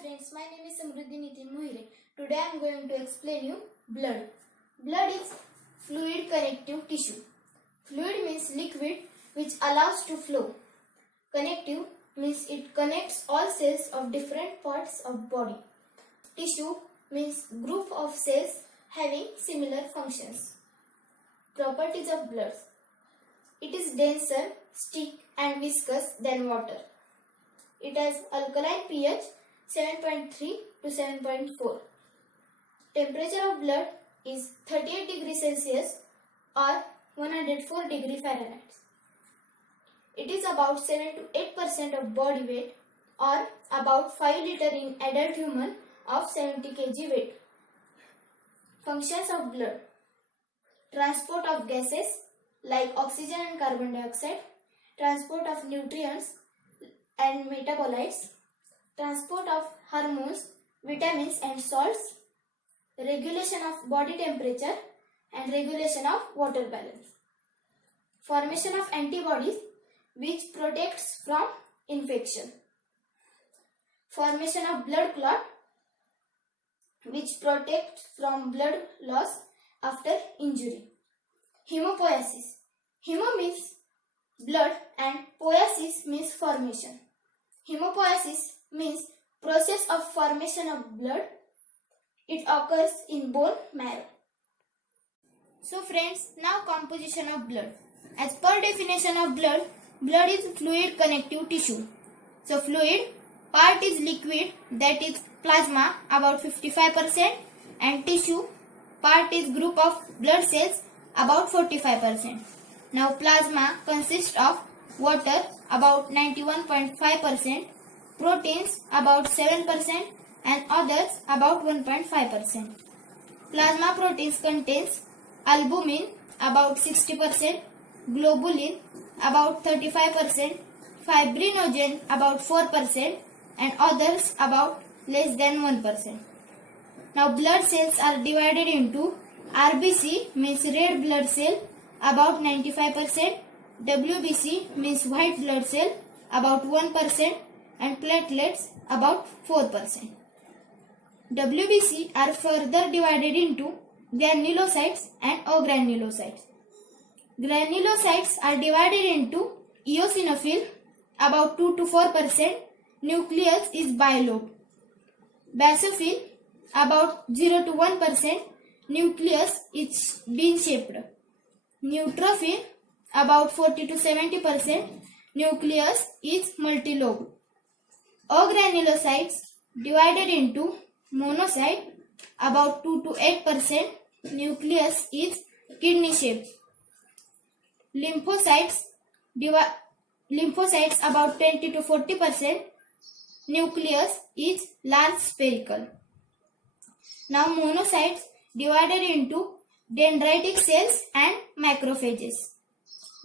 friends, my name is Samruddhi Nitin Mohire. Today I am going to explain you blood. Blood is fluid connective tissue. Fluid means liquid which allows to flow. Connective means it connects all cells of different parts of body. Tissue means group of cells having similar functions. Properties of blood. It is denser, thick and viscous than water. It has alkaline pH 7.3 to 7.4. Temperature of blood is 38 degrees Celsius or 104 degree Fahrenheit. It is about 7 to 8% of body weight or about 5 liter in adult human of 70 kg weight. Functions of blood. Transport of gases like oxygen and carbon dioxide. Transport of nutrients and metabolites. Transport of hormones, vitamins and salts. Regulation of body temperature and regulation of water balance. Formation of antibodies which protects from infection. Formation of blood clot which protects from blood loss after injury. Hemopoiesis. Hemo means blood and poiesis means formation. Hemopoiesis means process of formation of blood. It occurs in bone marrow. So friends, now composition of blood. As per definition of blood, blood is fluid connective tissue. So fluid part is liquid, that is plasma about 55%, and tissue part is group of blood cells about 45%. Now plasma consists of water about 91.5%, proteins about 7% and others about 1.5%. Plasma proteins contains albumin about 60%, globulin about 35%, fibrinogen about 4% and others about less than 1%. Now blood cells are divided into RBC means red blood cell about 95%, WBC means white blood cell about 1% and platelets about 4%. WBC are further divided into granulocytes and agranulocytes. Granulocytes are divided into eosinophil about 2 to 4%, nucleus is bilobe. Basophil about 0 to 1%, nucleus is bean-shaped. Neutrophil about 40 to 70%, nucleus is multilobe. Agranulocytes divided into monocyte about 2 to 8%, nucleus is kidney shaped. Lymphocytes about 20 to 40%, nucleus is large spherical. Now monocytes divided into dendritic cells and macrophages.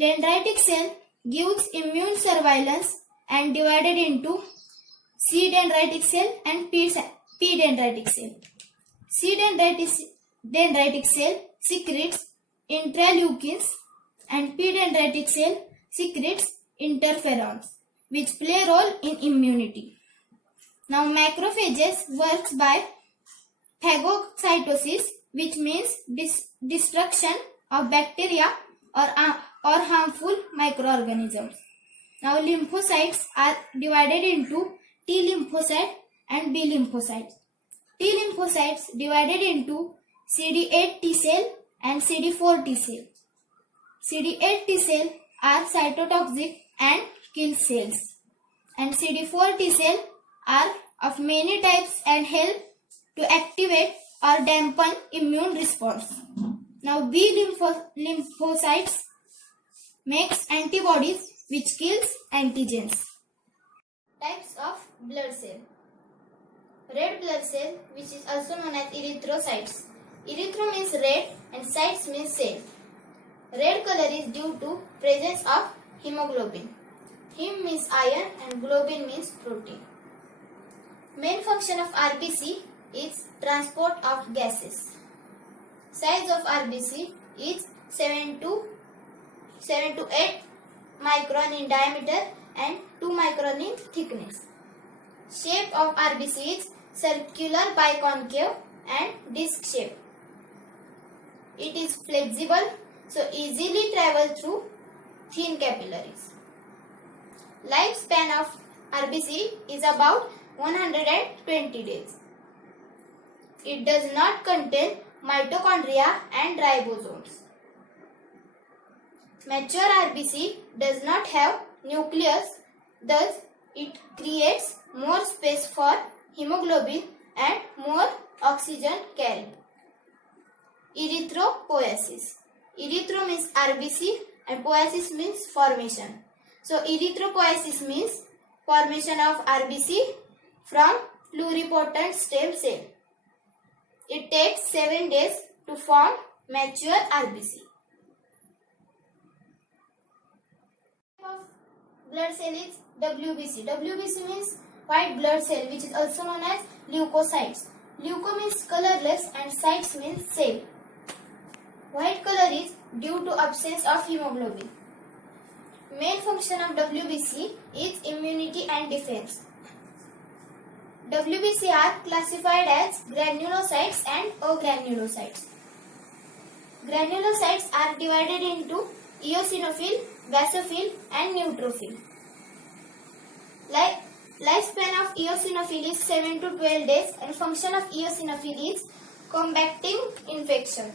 Dendritic cell gives immune surveillance and divided into C dendritic cell and P dendritic cell. C dendritic cell secretes interleukins and P dendritic cell secretes interferons which play a role in immunity. Now macrophages works by phagocytosis, which means destruction of bacteria or harmful microorganisms. Now lymphocytes are divided into T lymphocyte and B lymphocytes. T lymphocytes divided into CD8 T cell and CD4 T cell. CD8 T cell are cytotoxic and kill cells, and CD4 T cell are of many types and help to activate or dampen immune response. Now B lymphocytes makes antibodies which kills antigens. Types of blood cell. Red blood cell, which is also known as erythrocytes. Erythro means red and cytes means cell. Red color is due to presence of hemoglobin. Hem means iron and globin means protein. Main function of RBC is transport of gases. Size of RBC is 7 to 8 micron in diameter and 2 micron in thickness. Shape of RBC is circular biconcave and disc shape. It is flexible, so easily travel through thin capillaries. Lifespan of RBC is about 120 days. It does not contain mitochondria and ribosomes. Mature RBC does not have nucleus, thus it creates more space for hemoglobin and more oxygen carry. Erythropoiesis. Erythro means RBC and poiesis means formation. So erythropoiesis means formation of RBC from pluripotent stem cell. It takes 7 days to form mature RBC. Blood cell is WBC. WBC means white blood cell, which is also known as leukocytes. Leuko means colorless and cytes means cell. White color is due to absence of hemoglobin. Main function of WBC is immunity and defense. WBC are classified as granulocytes and agranulocytes. Granulocytes are divided into eosinophil, basophil and neutrophil. Lifespan of eosinophil is 7 to 12 days and function of eosinophil is combating infection.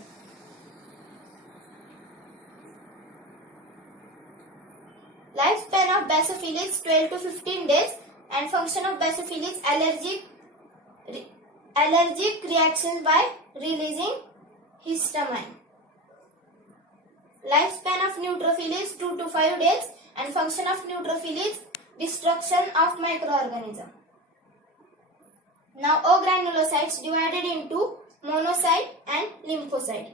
Lifespan of basophil is 12 to 15 days and function of basophil is allergic reactions by releasing histamine. Lifespan of neutrophil is 2 to 5 days and function of neutrophil is destruction of microorganism. Now agranulocytes divided into monocyte and lymphocyte.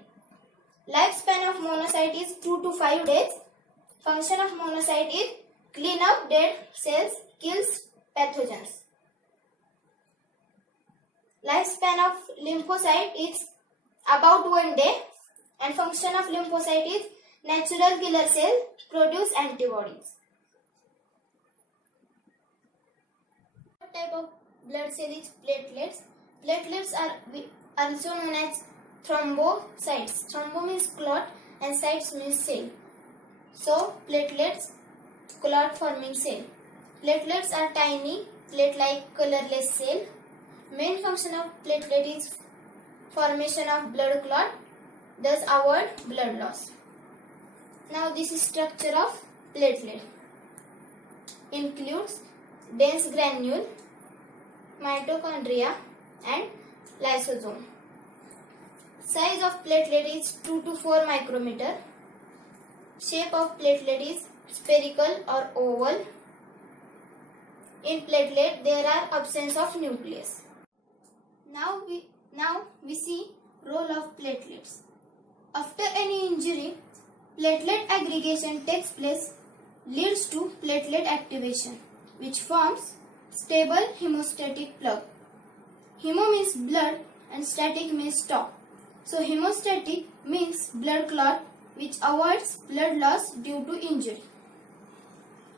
Lifespan of monocyte is 2 to 5 days. Function of monocyte is clean up dead cells, kills pathogens. Lifespan of lymphocyte is about 1 day and function of lymphocyte is natural killer cell, produce antibodies. What type of blood cell is platelets? Platelets are also known as thrombocytes. Thrombo means clot and cytes means cell. So platelets, clot forming cell. Platelets are tiny plate-like colorless cell. Main function of platelet is formation of blood clot, thus avoid blood loss. Now this is structure of platelet. Includes dense granule, mitochondria and lysosome. Size of platelet is 2 to 4 micrometer. Shape of platelet is spherical or oval. In platelet there are absence of nucleus. Now we see role of platelets. After any injury, platelet aggregation takes place, leads to platelet activation, which forms stable hemostatic plug. Hemo means blood and static means stop. So hemostatic means blood clot, which avoids blood loss due to injury.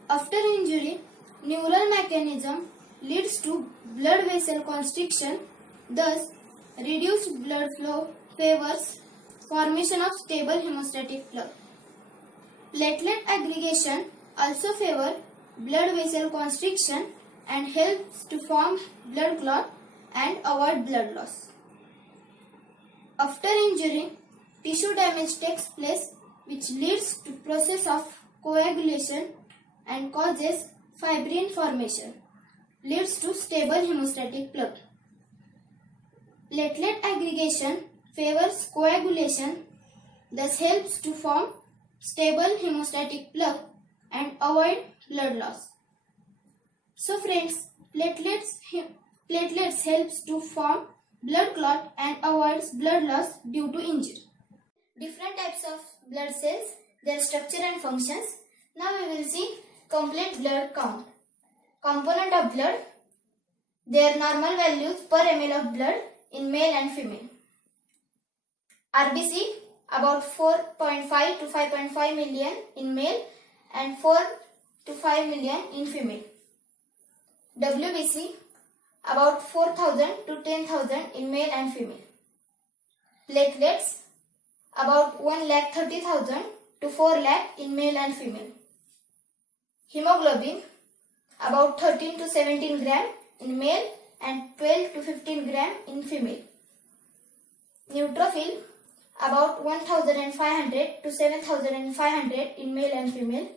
After injury, neural mechanism leads to blood vessel constriction, thus reduced blood flow favors formation of stable hemostatic plug. Platelet aggregation also favor blood vessel constriction and helps to form blood clot and avoid blood loss. After injury, tissue damage takes place, which leads to process of coagulation and causes fibrin formation, leads to stable hemostatic plug. Platelet aggregation favors coagulation, thus helps to form stable hemostatic plug and avoid blood loss. So friends, platelets helps to form blood clot and avoids blood loss due to injury. Different types of blood cells, their structure and functions. Now we will see complete blood count. Component of blood, their normal values per ml of blood in male and female. RBC about 4.5 to 5.5 million in male and 4 to 5 million in female. WBC about 4,000 to 10,000 in male and female. Platelets about 1,30,000 to 4 lakh in male and female. Hemoglobin about 13 to 17 gram in male and 12 to 15 gram in female. Neutrophil about 1,500 to 7,500 in male and female.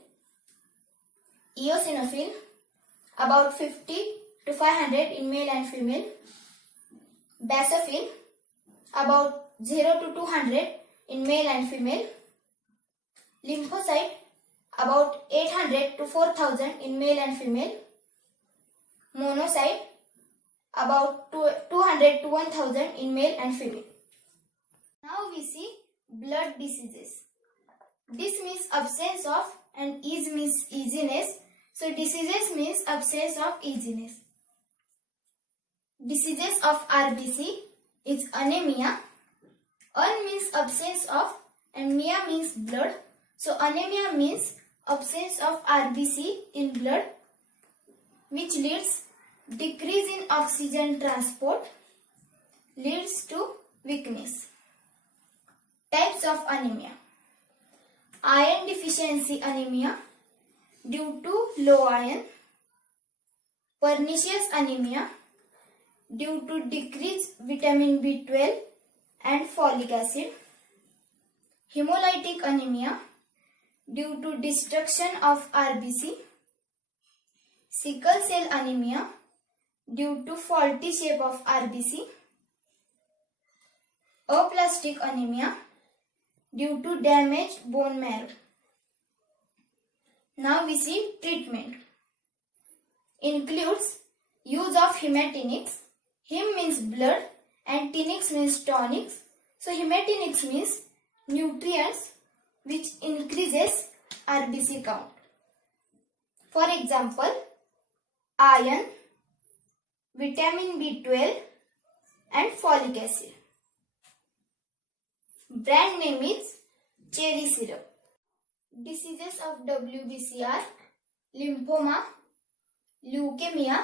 Eosinophil about 50 to 500 in male and female. Basophil about 0 to 200 in male and female. Lymphocyte about 800 to 4,000 in male and female. Monocyte about 200 to 1,000 in male and female. Now we see blood diseases. This means absence of and ease means easiness. So diseases means absence of easiness. Diseases of RBC is anemia. An means absence of and mia means blood. So anemia means absence of RBC in blood, which leads decrease in oxygen transport, leads to weakness. Types of anemia. Iron deficiency anemia due to low iron. Pernicious anemia due to decreased vitamin B12 and folic acid. Hemolytic anemia due to destruction of RBC. Sickle cell anemia due to faulty shape of RBC. Aplastic anemia due to damaged bone marrow. Now we see treatment. Includes use of hematinics. Hem means blood and tonics means tonics. So hematinics means nutrients which increases RBC count. For example, iron, vitamin B12 and folic acid. Brand name is Cherry Syrup. Diseases of WBC are lymphoma, leukemia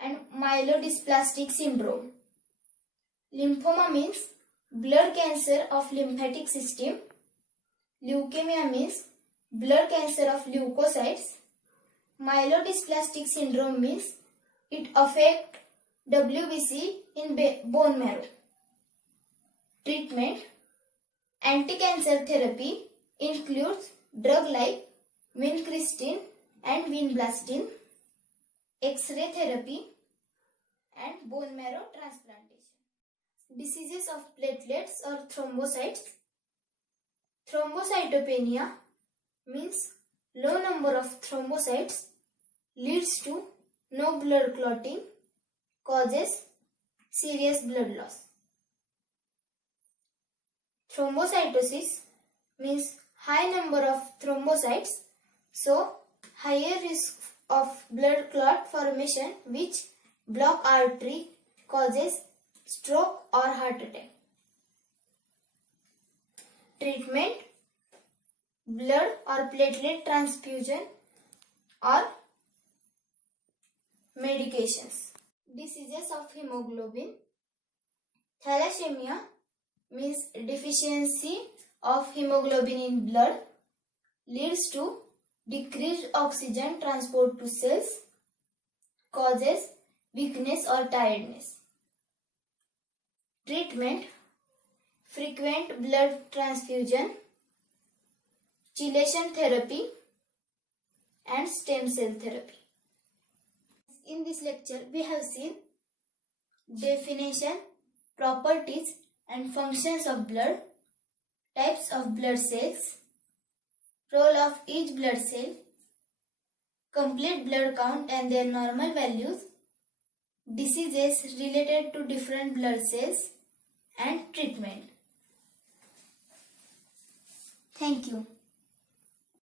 and myelodysplastic syndrome. Lymphoma means blood cancer of lymphatic system. Leukemia means blood cancer of leukocytes. Myelodysplastic syndrome means it affects WBC in bone marrow. Treatment. Anti-cancer therapy includes drugs like vincristine and vinblastine, X-ray therapy and bone marrow transplantation. Diseases of platelets or thrombocytes. Thrombocytopenia means low number of thrombocytes, leads to no blood clotting, causes serious blood loss. Thrombocytosis means high number of thrombocytes, so higher risk of blood clot formation which block artery, causes stroke or heart attack. Treatment. Blood or platelet transfusion or medications. Diseases of hemoglobin. Thalassemia means deficiency of hemoglobin in blood, leads to decreased oxygen transport to cells, causes weakness or tiredness. Treatment. Frequent blood transfusion, chelation therapy and stem cell therapy. In this lecture we have seen definition, properties and functions of blood, types of blood cells, role of each blood cell, complete blood count and their normal values, diseases related to different blood cells and treatment. Thank you.